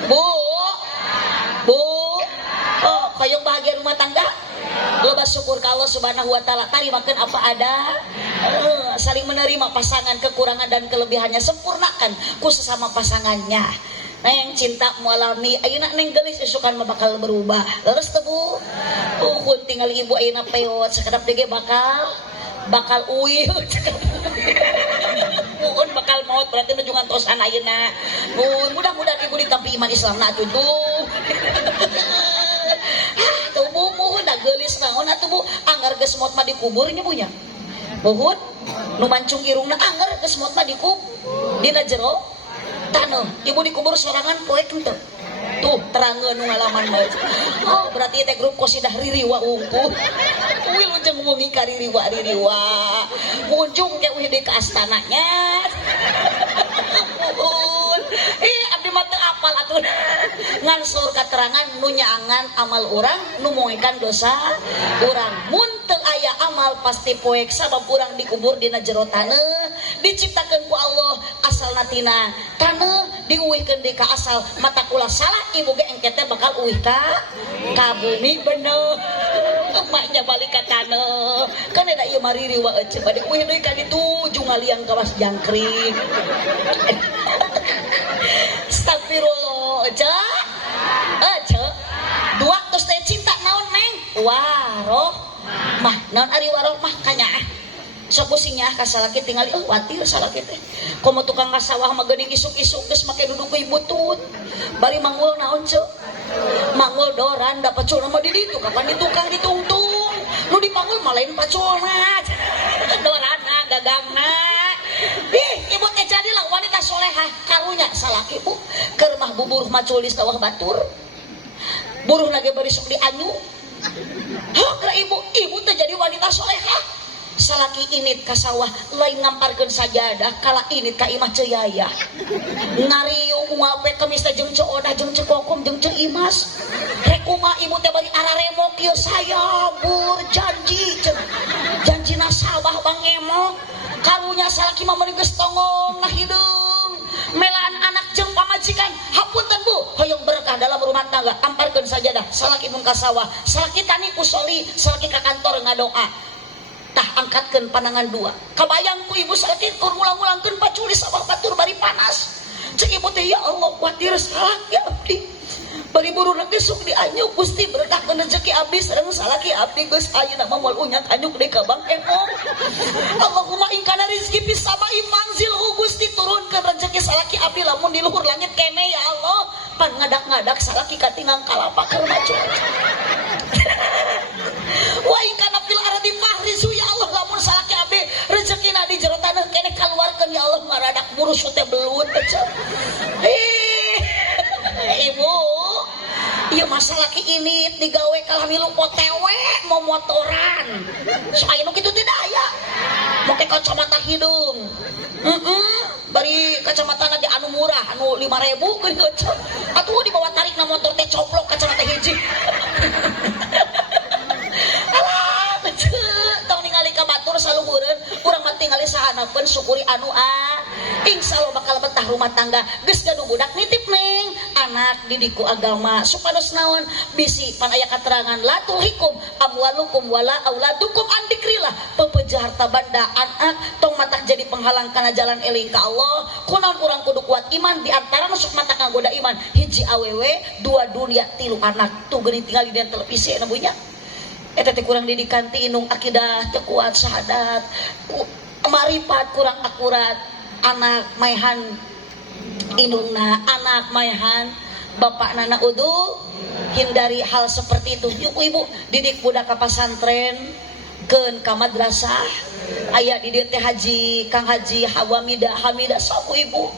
bu hoyong bahagia rumah tangga loba syukur ka Allah subhanahu wa ta'ala tarimakeun apa ada saling menerima pasangan kekurangan dan kelebihannya sempurnakan ku sesama pasangannya neng cinta mualami ayeuna neng geulis isukan mah bakal berubah leres teu bu uhun tinggal ibu ayeuna peot sakedap dege bakal uih uhun bakal maut berarti nuju ngantosan ayeuna mudah-mudahan ibu ditampi iman Islamna atuh tubuh muhun da geulis naon atuh bu anggar geus maut mah dikubur nya bunya Uhud nu mancung irungna anggar geus mot mah dikub dina jero taneuh ibu dikubur sorangan poek henteu tuh terangeun nu ngalaman mah oh berarti teh grup qosidah ririwa unggul uil ujung wengi ka ririwa munjung ke uih di ka astananya abdi mah teu apal atuh ngan saur katerangan nu nyaangan amal urang nu moekan dosa urang mun teu aya amal pasti poek sabab urang dikubur dina jero taneuh diciptakeun ku Allah asalna tina taneuh diuwihkeun deui ka asal mata kula salah ibu ge engke teh bakal uwih ka bumi bener emaknya balik ka taneuh kan ada ieu mariri wa ece bade uwih deui ka ditu jungaliang kawas jangkrik astagfirullah ece dua terus teh cinta naon neng waroh mah naon ari waroh mah kanyaah sok pusingnya ka salaki tinggal watir salaki teh komo tukang ka sawah mah geuning isuk-isuk geus make duduk ku butut bari mangul naon ceuk mangul doran da paculna mah di ditu kapan di tukang ditungtung nu dipanggul mah lain paculna dorana gagangna ibu teh jadilah wanita solehah karunya salaki bu keur mah buburuh maculis tawah batur buruh lagi berisuk di anyu kira ibu teh jadi wanita solehah salaki init ka sawah lain ngamparkeun sajadah kala init ka imah ceuyaya ngariung ngawe kemis teh jeung coodah jeung cekokom jeung ceimas rek kumaha ibu teh bari araremok ieu saya janji nasabah bang emok karunya salaki mah meuli geus tongong nah hideung melaan anak jeung pamajikan hapunten bu hoyong berkah dalam rumah tangga amparkeun sajadah salaki mun ka sawah salaki tani ku soli salaki ka kantor ngadoa tah angkatkeun panangan dua kabayang ku ibu salaki kur ngulang-ngulangkeun paculis sabah batur bari panas ceuk ibu teh ya Allah watir salah ya abdi bari buru lagi sok dianyuk Gusti berkahkeun rezeki abdi sareng salaki abdi geus ayeuna mah moal unyat anyuk deui ka Bang Emong Allahumma in kana rizqi fis sama'i manzilhu Gusti turunkeun rezeki salaki abdi lamun di luhur langit kene ya Allah pan ngadak-ngadak salaki katingang kalapa keur maju wa in kana fil ardi fahrizu ya Allah lamun salaki abdi rezekina di jero taneuh kene kaluarkeun ya Allah maradak burus teh belut ibu ieu masalah ki ini digawe kalah milu otewe mau motoran so aya nu kitu teh daya make kacamata hidung bari kacamata di anu murah anu 5.000 gitu atuh dibawa tarik na motor teh coplok kacamata hiji alah tong ningali ka batur saluhureun urang mah tingali sahanapeun syukuri anu insyaallah bakal betah rumah tangga geus gaduh budak nitip neng anak didikku agama supados naon bisi pan aya katerangan la tulhikum amwalukum wala auladukum an dzikrillah pepeja harta banda anak tong matak jadi penghalang kana jalan eling ka Allah kunaon urang kudu kuat iman di antara nusuk matak nganggoda iman hiji awewe dua dunia tilu anak tuh geuning tinggal di televisi anu bunya eta teh kurang didikan ti inung akidah teu kuat syahadat marifat kurang akurat anak maehan indungna anak maehan bapak nana udu hindari hal seperti itu yuk ibu didik budak ka pasantren keun ka madrasah aya di dieu teh haji Kang Haji Hamidah sok ibu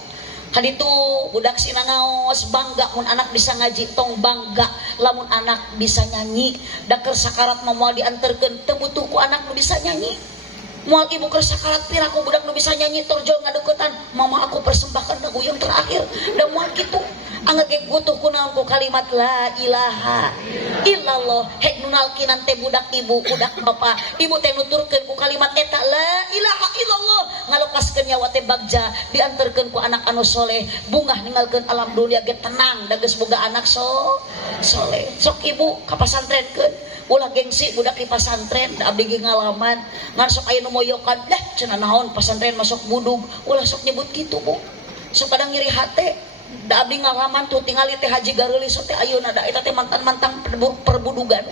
haditu budak sinangaos bangga mun anak bisa ngaji tong bangga lamun anak bisa nyanyi da keur sakarat moal dianterkeun teu butuh ku anak nu bisa nyanyi moal ibu keur sakarat piraku budak nu bisa nyanyi torjol ngadeuketan mama aku persembahkan lagu yang terakhir da moal kitu angga ge butuh kunaon ku kalimat la ilaha illallah hek nu nalkinan teh budak ibu budak bapak ibu teh nuturkeun ku kalimat eta la ilaha illallah ngalokaskeun nyawa teh bagja dianterkeun ku anak anu soleh bungah ninggalkeun alam dunia ge tenang da geus boga anak soleh sok ibu ka pasantrenkeun ulah gengsi budak di pasantren da abdi ge ngalaman ngan sok aya nu moyokan dah cenah naon pasantren masuk budug ulah sok nyebut kitu bu sok kadang ngiri hate da abdi ngalaman tuh tinggal teh haji gareulis teh ayeuna da eta teh mantan-mantan perbudugan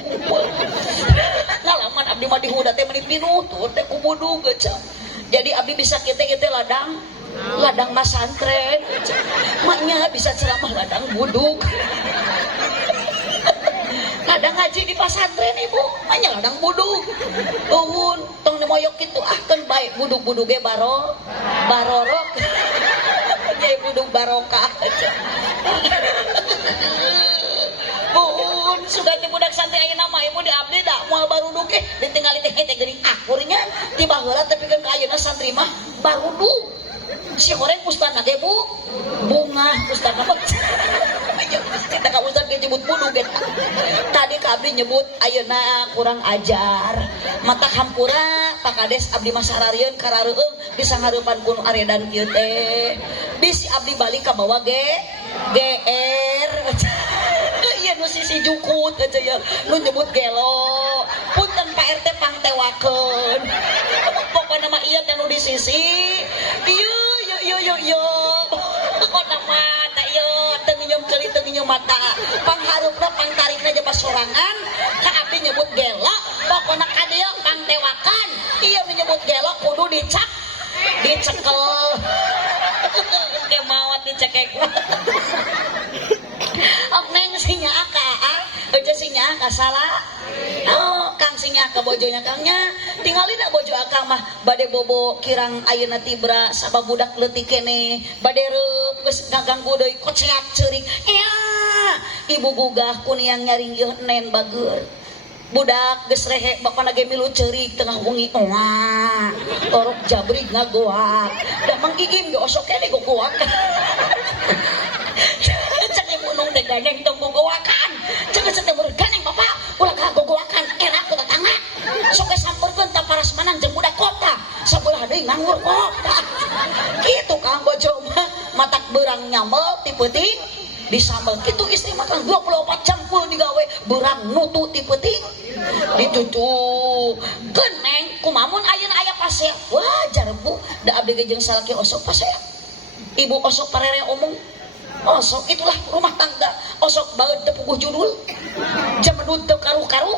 ngalaman abdi mah dihuda teh meuni pinuh tuh teh ku budug jadi abdi bisa kitu ladang masantren maknya bisa ceramah ladang budug ladang ngaji di pasantren ibu maknya ladang budug uhun tong dimoyok kitu kan Ai buduk-buduk ge barorok. Jadi buduk barokah. Bun, sudah budak santri ayeuna mah ibu di abdi da moal baruduk ge ditinggali teh geuning akurnya tiba heula tapi kan ayeuna santri mah baruduk. Si goreng ustadna ge bu bunga ustadna mah. Kita ka ustad ge nyebut buduk ge. Tadi ka abdi nyebut ayeuna kurang ajar. Mata hampura Pak Kades abdi mah sararieun karareueung bisa ngarupan kuno aredan kieu teh. Bisi abdi balik ka bawah GR. Iya nu sisi jukut aja ya nu nyebut gelo. Punten Pak RT pangtewakeun. Pokokna mah ieu teh nu di sisi. Yo. Pokona mah ta ieu teu nginum keuli teu nginum mata. Pangharupna pangtarikna aja pas sorangan ka abdi nyebut gelo. Pokona ka dieu pangtewakan. Ieu menyebut gelo kudu dicekel. Kemawat dicekek. Neng sinya aka, aja sinya aka salah. Oh, Kang sinya aka bojonya Kangnya. Tingali da bojo akang mah bade bobo kirang ayeuna tibra sabab budak leutik keneh. Bade reup geus ngaganggu deui koceak ceurik. Ya, ibu gugah kuniang nyaring ieu nen bageur. Budak geus rehe bapana ge milu ceurik tengah wengi. Wah, torok jabrig ngagoak. Da mangigim ge osok keneh gogoak. Nung teh ganeng tong gogoakan ceuk teh berganeng bapak ulah gogoakan era ku tetangga sok ge sampeurkeun ta parasmanan jeung budak kota sabelah deui nganggur kota kitu Kang bojo mah matak beurang nyambel ti peuting disambel kitu istri mah 24 jam full digawe beurang nutu ti peuting ditutu keun kumamun ayeuna aya pasea wajar bu da abdi ge jeung salaki osok pasea ibu osok parere omong osok itulah rumah tangga osok baeud teu puguh judul jamedud teu karuh-karuh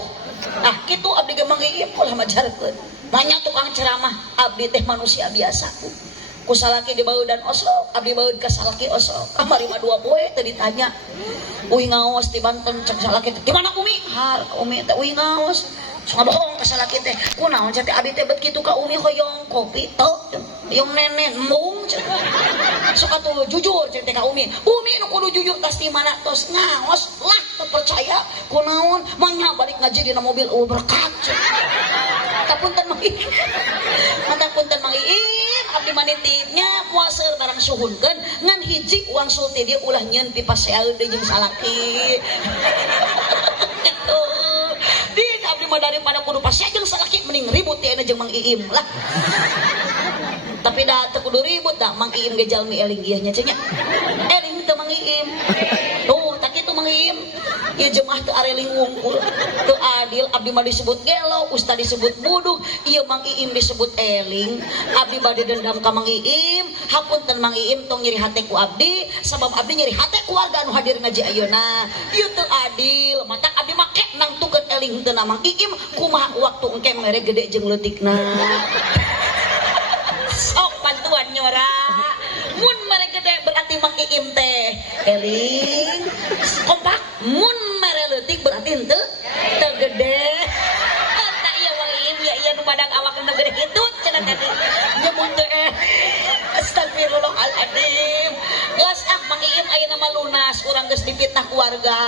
ah kitu abdi ge manggigip ulah majarkeun nanya tukang ceramah abdi teh manusia biasa ku salaki dibaeudan osok abdi baeud ka salaki osok kamari mah 2 poe teu ditanya uing ngaos di Banten cek salaki teh di mana Umi har Umi teh uing ngaos sok bohong ka salaki teh kunaon teh abdi teh bet kitu ka Umi hoyong kopi teu yung nenen mung sok atuh jujur cek teh ka Umi nu kudu jujur tas di mana tos ngaos lah teu percaya kunaon mah nya balik ngaji dina mobil berkat tapunten mah tapunten mang iin abdi manitipnya puaseur barang suhunkeun ngan hiji uang sulti dia ulah nyeun pipaseaeun deui jeung salaki gitu di abdi mah daripada kudu pasea jeung salaki mending ribut ti jeung Mang Iim lah tapi da teu kudu ribut da Mang Iim ge jalmi eling ieu nya cenah eling teu Mang Iim tuh tak kitu Mang Iim ieu jemaah teu areling wungkul teu adil abdi mah disebut gelo ustad disebut buduk ieu Mang Iim disebut eling abdi bade dendam ka Mang Iim hapunten Mang Iim tong nyeri hate ku abdi sabab abdi nyeri hate keluarga anu hadir ngaji ayeuna ieu teu adil matak abdi make nangtukeun eling teu Mang Iim kumaha waktu engke mere gede jeung leutikna sok bantuan nyora mun mere gede berarti Mang Iim teh eling kompak mun mere leutik berarti henteu teu gede tak ieu Mang Iim ya ieu nu badag awak teu gede kitu cenah tadi nyebut teh astagfirullahaladzim geus Mang Iim ayeuna mah lunas urang geus dipitnah keluarga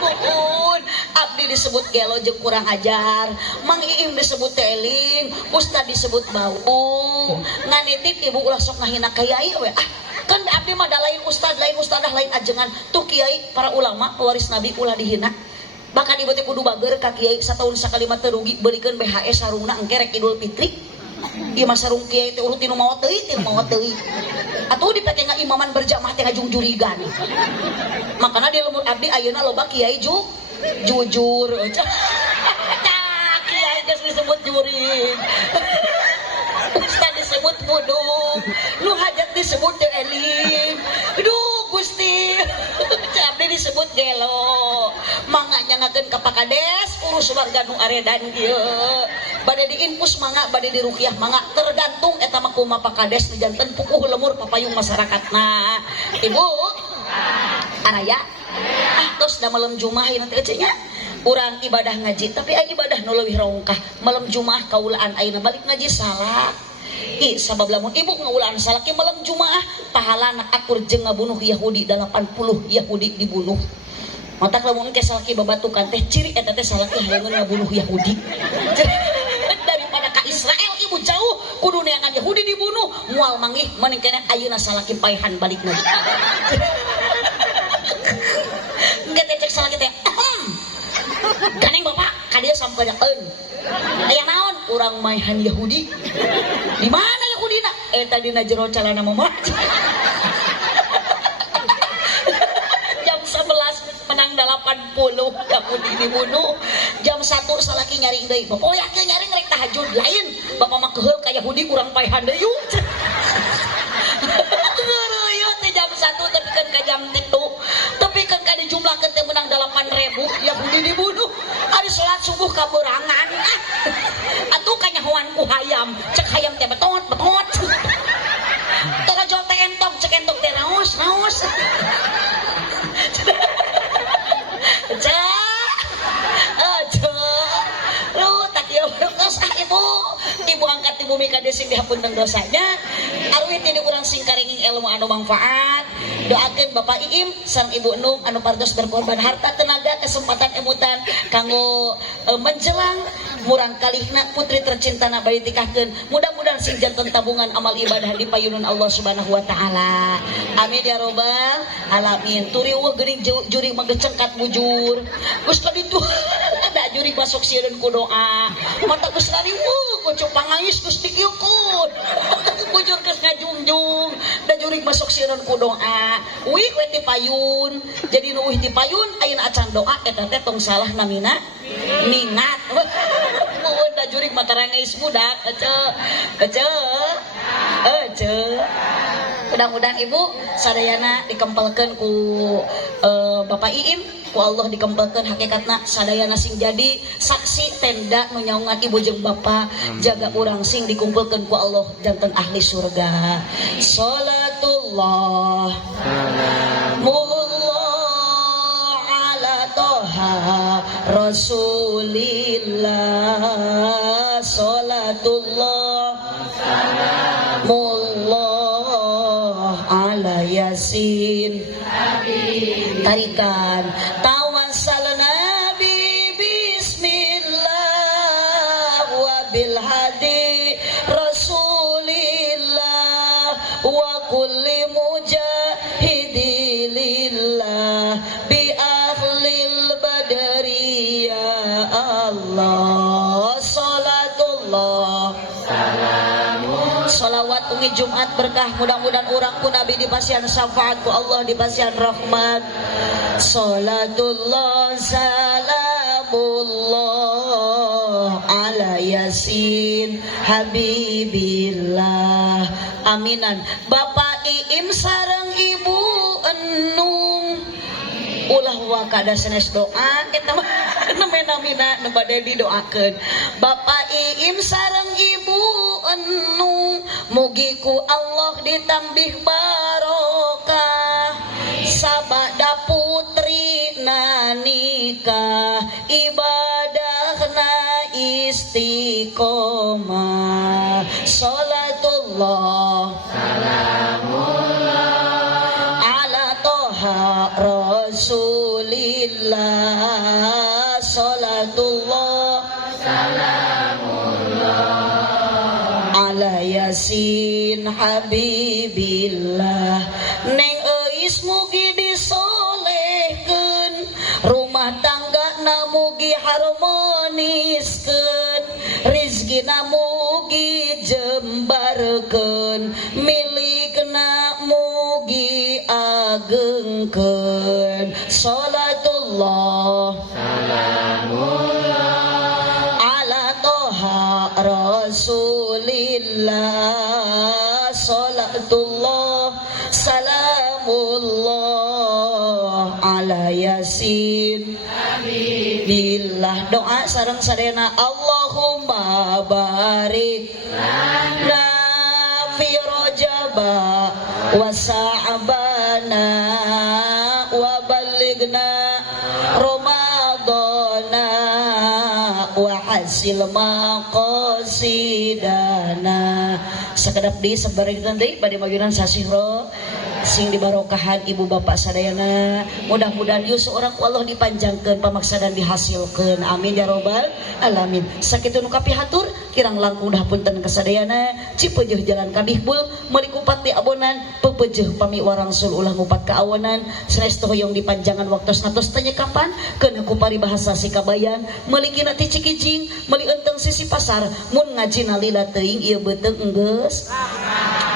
muhun abdi disebut gelo jeung kurang ajar Mang Iim disebut eling ustad disebut bau nganitip ibu ulah sok ngahina kiai we kan abdi mah da lain ustad lain ustadah lain ajengan tuh kiai para ulama pewaris nabi ulah dihina bahkan ibu teh kudu bager ka kiai sataun sakali mah teu rugi beulikeun BHS sarungna engke rek Idul Fitri ieu mah sarung kiai teh urut tinu maot teuy atuh dipake ngaimaman berjamaah teh ngajung jurigan makana di lembur abdi ayeuna loba kiai jujur kiai geus disebut jurig ustad disebut buduk nu hajat disebut teu eling duh Gusti abdi disebut gelo mangga nyangakeun ka Pak Kades urus warga nu aredan ieu bade diinfus mangga bade diruqyah mangga tergantung eta mah kumaha Pak Kades nu janten pupuh lemur papayung masyarakatna ibu araya tos da malam Jumaah ieu teh nya urang ibadah ngaji tapi aya ibadah nu leuwih rongkah malam Jumaah kaulaan ayeuna balik ngaji salat sabab lamun ibu ngaulaan salaki malam Jumaah pahalana akur jeung ngabunuh Yahudi 80 Yahudi dibunuh. Matak lamun ke salaki babatukan teh ciri eta teh salaki hayeun ngabunuh Yahudi. Daripada ka Israel ibu jauh kudu neangan Yahudi dibunuh moal manggih mending keneh ayeuna salaki paehan balikna. Engke teh cek salaki teh ganeng bapak kadia sampeyan aya naon urang maehan Yahudi di mana Yahudina eta dina jero calana mama. Jam 11 menang 80 Yahudi dibunuh. Jam 1 salaki nyaring deui bapak yakin nyaring rek tahajud lain bapak mah keheul ka Yahudi urang paehan deui yuk. Ngeureuyeun teh jam 1 tepikeun ka jam 3 tepikeun ka dijumlahkeun teh menang 8.000 Yahudi dibunuh. Ari salat subuh kaberangan atuh kanyahoan ku hayam cek hayam teh betot tarajol teh entok cek entok teh raos lu tak ya dosa ibu angkat ibu Mika desing dihapunten dosanya arwih tini urang sing karinging ilmu anu manfaat. Doakeun Bapak Iim sareng Ibu Nung anu partos berkorban harta tenaga kesempatan emutan kanggo menjelang murang kalihna putri tercintana bayi tikahkeun. Mudah-mudahan sing janten tabungan amal ibadah di payunan Allah Subhanahu wa taala. Amin ya robbal alamin. Turi eueuh geuning juri magecengkat bujur. Geus kaditu da juri masuk sieun ku doa. Mata geus ngariweuh kucu pangais geus dikieukeun. Bujur geus ngajungjung da juri masuk sieun ku doa. Uih we ti payun. Jadi nu uih ti payun ayeuna acan doa eta teh tong salah namina minat. Mun da jurig mata rangis budak ece. Mudah-mudahan ibu sadayana dikempelkeun ku Bapak Iim ku Allah dikempelkeun hakikatna sadayana sing jadi saksi tenda nu nyaungan ibu jeung bapak jaga urang sing dikumpulkeun ku Allah janten ahli surga. Salatullah salamullah ala toha Rasulillah. Salatullah salamullah ala Yasin tarikan tawassalna bi bismillah wa bil hadi Rasulillah wa kulli mujahidilillah bi ahlil badri ya Allah. Salatullah salawat tungi Jumat berkah mudah-mudahan urang ku Nabi dipasihan syafaat ku Allah dipasihan rahmat. Salatullah salamullah ala Yasin Habibillah. Aminan. Bapak Iim sareng Ibu Enung ulah wa kada sanes doa eta mah namina nu bade didoakeun. Bapak Iim sareng Ibu Enung mugi ku Allah ditambih barokah sabada putri nikah ibadahna istiqomah. Salatullah ala toha Rasulillah. Salatullah ala Yasin Habibillah. Neng eis mugi disolehkeun rumah tangga na mugi harmoniskeun rizkina mugi jembarkeun milikna mugi agengkeun. Salatullah ala toha Rasulillah. Salatullah salamullah ala Yasin Habibillah. Doa sareng sadayana Allahumma barik lana fi Rajaba wa Sa'bana wa ballighna Ramadana wa hasil maqasidana. sakedap deui sabarengkeun deui bade mayunan sasihro sing dibarokahan ibu bapak sadayana. Mudah-mudahan ieu seorang ku Allah dipanjangkeun pamaksa dan dihasilkeun. Amin ya robbal alamin. Sakitu nu kapihatur kirang langkung dah punten kasadayana cipeujuh jalan kabihbul meuli kupat di abonan pepeujuh pami warangsul ulah ngupat ka awanan saestu hoyong dipanjangan waktos natos tanya kapan keun ku paribahasa si kabayan meuli kina ti Cikijing meuli enteng sisi pasar mun ngajina lila teuing ieu beuteung enggeus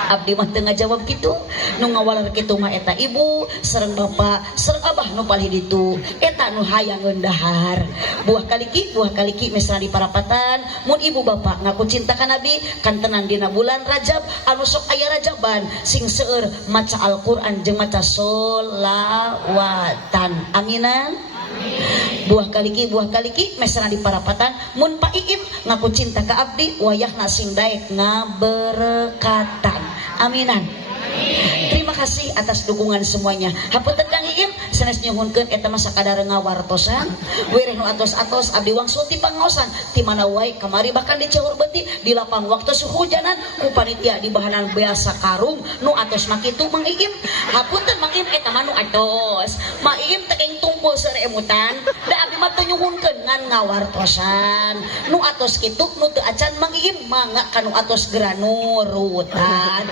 abdi mah teu ngajawab kitu nu ngawalar kitu mah eta ibu sareng bapak sareng abah nu palih ditu eta nu hayangeun dahar buah kaliki misalnya di parapatan mun ibu bapak ngaku cinta ka nabi kan tenan dina bulan Rajab anu sok aya rajaban sing seueur maca Al-Qur'an jeung maca sholawatan aminan buah kaliki misalnya di parapatan mun Pak Iim ngaku cinta ka abdi wayahna sing daek ngaberkatan aminan. Terima kasih atas dukungan semuanya. Hapunten Kang Iim sanes nyuhunkeun eta mah sakadar ngawartosan wireh nu atos-atos abdi wangsul ti pangaosan ti mana wae kamari bahkan di Ceuhur Beuti di lapang waktu suhujanan ku panitia di bahanan biasa karung nu atos mah kitu Mang Iim. Hapunten Mang Iim eta mah nu atos. Mang Iim teh keng tumpul seueur emutan da abdi mah teu nyuhunkeun ngan ngawartosan. Nu atos kitu nu teu acan Mang Iim mangga ka nu atos geura nurutan.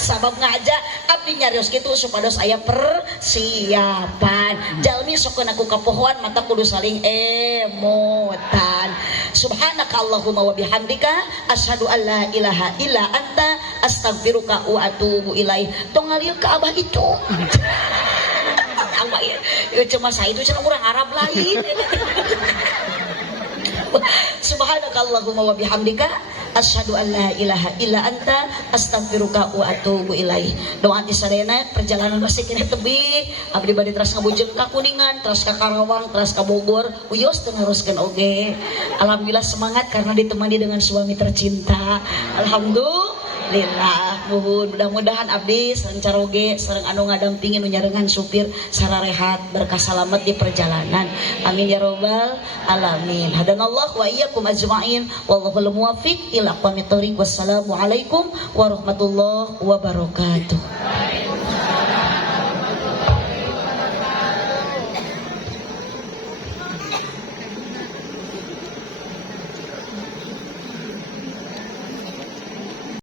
Sabab ngaja abdi nyarios kitu supados aya persiapan jalmi sok aku kapohoan mata kudu saling emotan. Subhanaka Allahumma wa bihamdika asyhadu an la ilaha illa anta astaghfiruka wa atubu ilaih. Tong ngalieu ka abah itu abah ieu cuma saya itu cenah urang Arab lain. Subhanakallahumma wa bihamdika asyhadu an la ilaha illa anta astaghfiruka wa atubu ilaih. Doa ti sadayana perjalanan masih kena tebih abdi bade teras ngabujeng ka Kuningan teras ka Karawang teras ka Bogor uyos teu ngaroskeun oge. Alhamdulillah semangat karena ditemani dengan suami tercinta. Alhamdulillah nuhun mudah-mudahan abdi sareng caroge sareng anu ngadampingi nu nyarengan supir sararehat berkah salamet di perjalanan. Amin ya robbal alamin. Hadanallahu wa iyyakum ajmain wallahul muwaffiq ila aqwamit thoriq. Wassalamu alaikum warahmatullahi wabarakatuh.